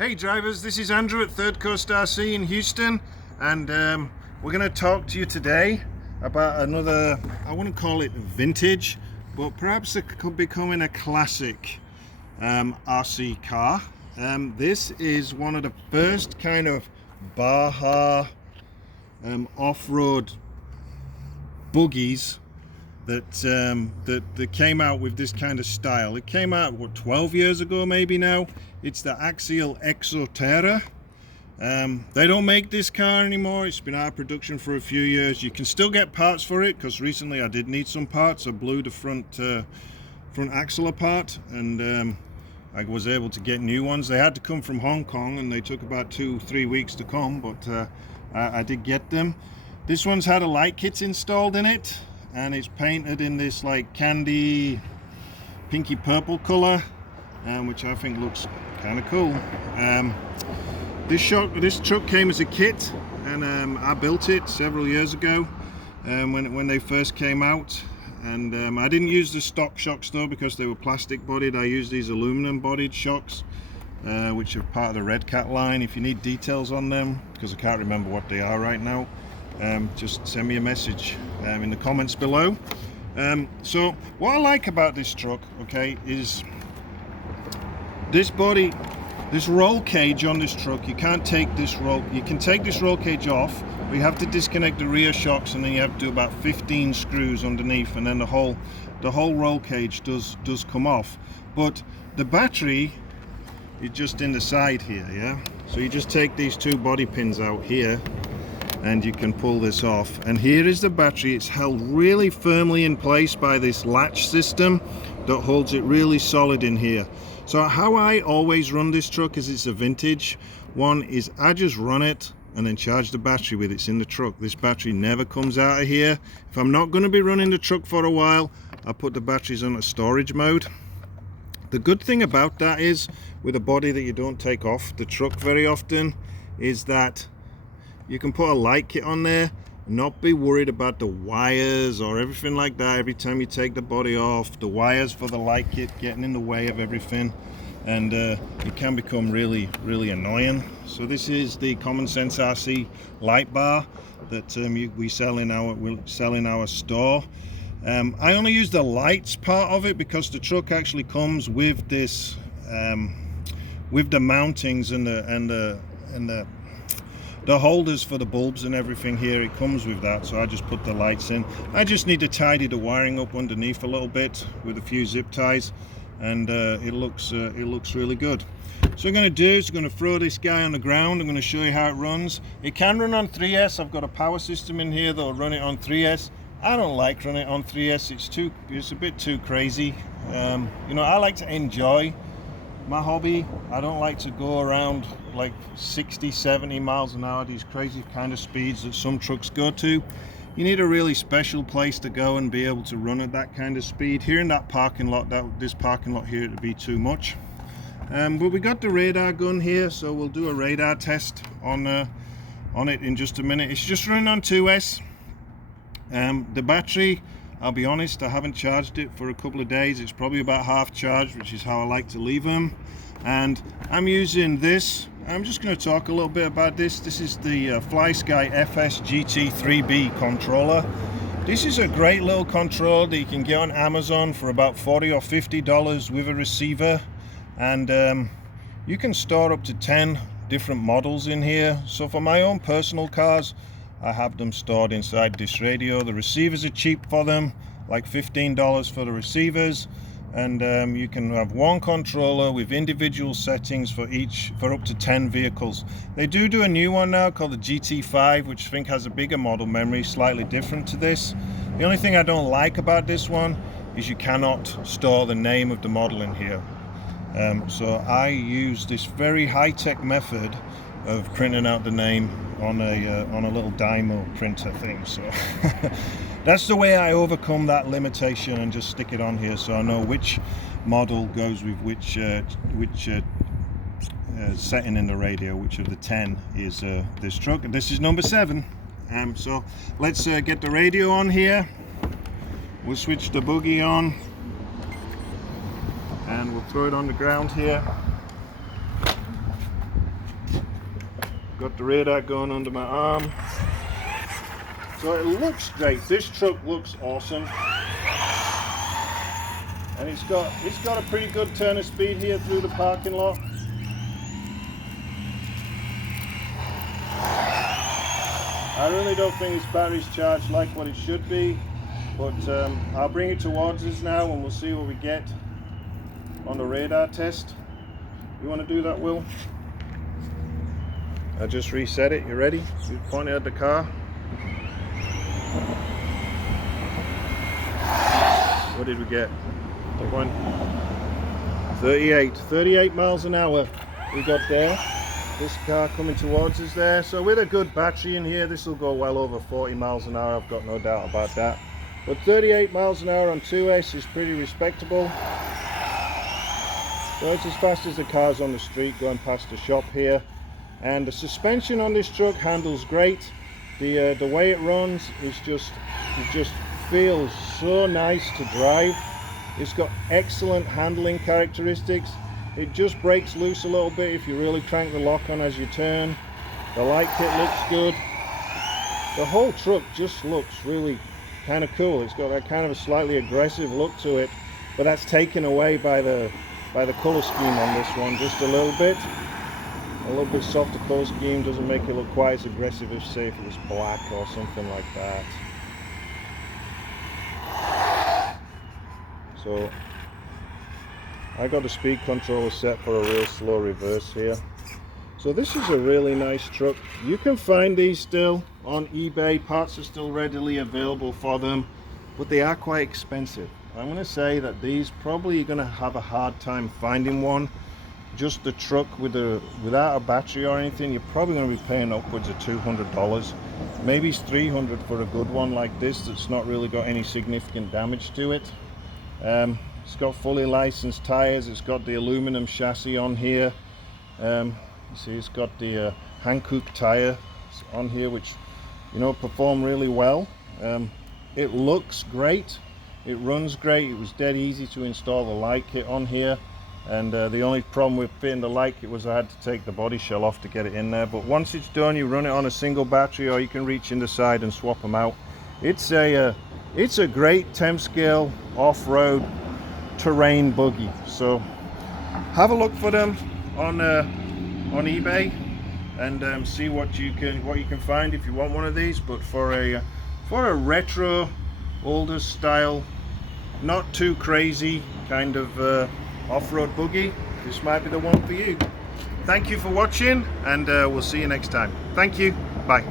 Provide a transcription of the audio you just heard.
Hey drivers, this is Andrew at ThirdCoastRC in Houston, and we're going to talk to you today about another, I wouldn't call it vintage, but perhaps it could become a classic RC car. This is one of the first kind of Baja off-road buggies that came out with this kind of style. It came out, what, 12 years ago maybe now. It's the Axial Exo Terra. They don't make this car anymore. It's been out of production for a few years. You can still get parts for it, because recently I did need some parts. I blew the front axle apart, and I was able to get new ones. They had to come from Hong Kong, and they took about 2-3 weeks to come, but I did get them. This one's had a light kit installed in it, and it's painted in this like candy pinky purple color, which I think looks kind of cool. This truck came as a kit, and I built it several years ago when they first came out, and I didn't use the stock shocks though, because they were plastic bodied. I used these aluminum bodied shocks, which are part of the Red Cat line. If you need details on them, because I can't remember what they are right now, just send me a message in the comments below. So what I like about this truck, okay, is this body, this roll cage on this truck. You can't take this roll, you can take this roll cage off, but you have to disconnect the rear shocks, and then you have to do about 15 screws underneath, and then the whole roll cage does come off. But the battery is just in the side here, yeah? So you just take these two body pins out here, and you can pull this off, and here is the battery. It's held really firmly in place by this latch system that holds it really solid in here. So how I always run this truck, is it's a vintage one, is I just run it and then charge the battery with it's in the truck. This battery never comes out of here. If I'm not going to be running the truck for a while, I put the batteries on a storage mode. The good thing about that is, with a body that you don't take off the truck very often, is that you can put a light kit on there and not be worried about the wires or everything like that. Every time you take the body off, the wires for the light kit getting in the way of everything, and it can become really annoying. So this is the Common Sense RC light bar that we sell in our store. I only use the lights part of it because the truck actually comes with this with the mountings and the holders for the bulbs and everything here. It comes with that, so I just put the lights in. I just need to tidy the wiring up underneath a little bit with a few zip ties, and it looks really good. So what I'm going to do is I'm going to throw this guy on the ground. I'm going to show you how it runs. It can run on 3S. I've got a power system in here that'll run it on 3S. I don't like running it on 3S. It's a bit too crazy. You know, I like to enjoy my hobby. I don't like to go around like 60-70 miles an hour, these crazy kind of speeds that some trucks go to. You need a really special place to go and be able to run at that kind of speed. Here in that parking lot, this parking lot here, it'd be too much. But we got the radar gun here, so we'll do a radar test on it in just a minute. It's just running on 2S. The battery, I'll be honest, I haven't charged it for a couple of days. It's probably about half charged, which is how I like to leave them. And I'm using this. I'm just going to talk a little bit about this. This is the Flysky FS GT3B controller. This is a great little controller that you can get on Amazon for about $40 or $50 with a receiver, and you can store up to 10 different models in here. So for my own personal cars, I have them stored inside this radio. The receivers are cheap for them, like $15 for the receivers, and you can have one controller with individual settings for up to 10 vehicles. They do a new one now called the GT5, which I think has a bigger model memory, slightly different to this. The only thing I don't like about this one is you cannot store the name of the model in here. So I use this very high-tech method of printing out the name on a little Dymo printer thing. So that's the way I overcome that limitation, and just stick it on here so I know which model goes with which setting in the radio. Which of the 10 is this truck, and this is number 7. So let's get the radio on here. We'll switch the buggy on, and we'll throw it on the ground here. got the radar going under my arm. So it looks great. This truck looks awesome. And it's got a pretty good turn of speed here through the parking lot. I really don't think this battery's charged like what it should be, but I'll bring it towards us now and we'll see what we get on the radar test. You want to do that, Will? I just reset it. You ready? You point it at the car. What did we get? 38 miles an hour we got there. This car coming towards us there. So with a good battery in here, this will go well over 40 miles an hour. I've got no doubt about that. But 38 miles an hour on 2S is pretty respectable. So it's as fast as the cars on the street going past the shop here. And the suspension on this truck handles great. The way it runs is it just feels so nice to drive. It's got excellent handling characteristics. It just breaks loose a little bit if you really crank the lock on as you turn. The light kit looks good. The whole truck just looks really kind of cool. It's got that kind of a slightly aggressive look to it, but that's taken away by the color scheme on this one just a little bit. A little bit softer color scheme doesn't make it look quite as aggressive as, say, if it was black or something like that. So I got the speed controller set for a real slow reverse here. So this is a really nice truck. You can find these still on eBay. Parts are still readily available for them, but they are quite expensive. I'm going to say that these probably you're going to have a hard time finding one. Just the truck without a battery or anything, you're probably going to be paying upwards of $200. Maybe it's $300 for a good one like this that's not really got any significant damage to it. It's got fully licensed tires. It's got the aluminum chassis on here. You see, it's got the Hankook tire on here, which perform really well. It looks great. It runs great. It was dead easy to install the light kit on here, and the only problem with fitting the light kit was I had to take the body shell off to get it in there. But once it's done, you run it on a single battery, or you can reach in the side and swap them out. It's a great 10 scale off-road terrain buggy. So have a look for them on eBay and see what you can find if you want one of these. But for a retro, older style, not too crazy kind of off-road buggy, this might be the one for you. Thank you for watching, and we'll see you next time. Thank you. Bye.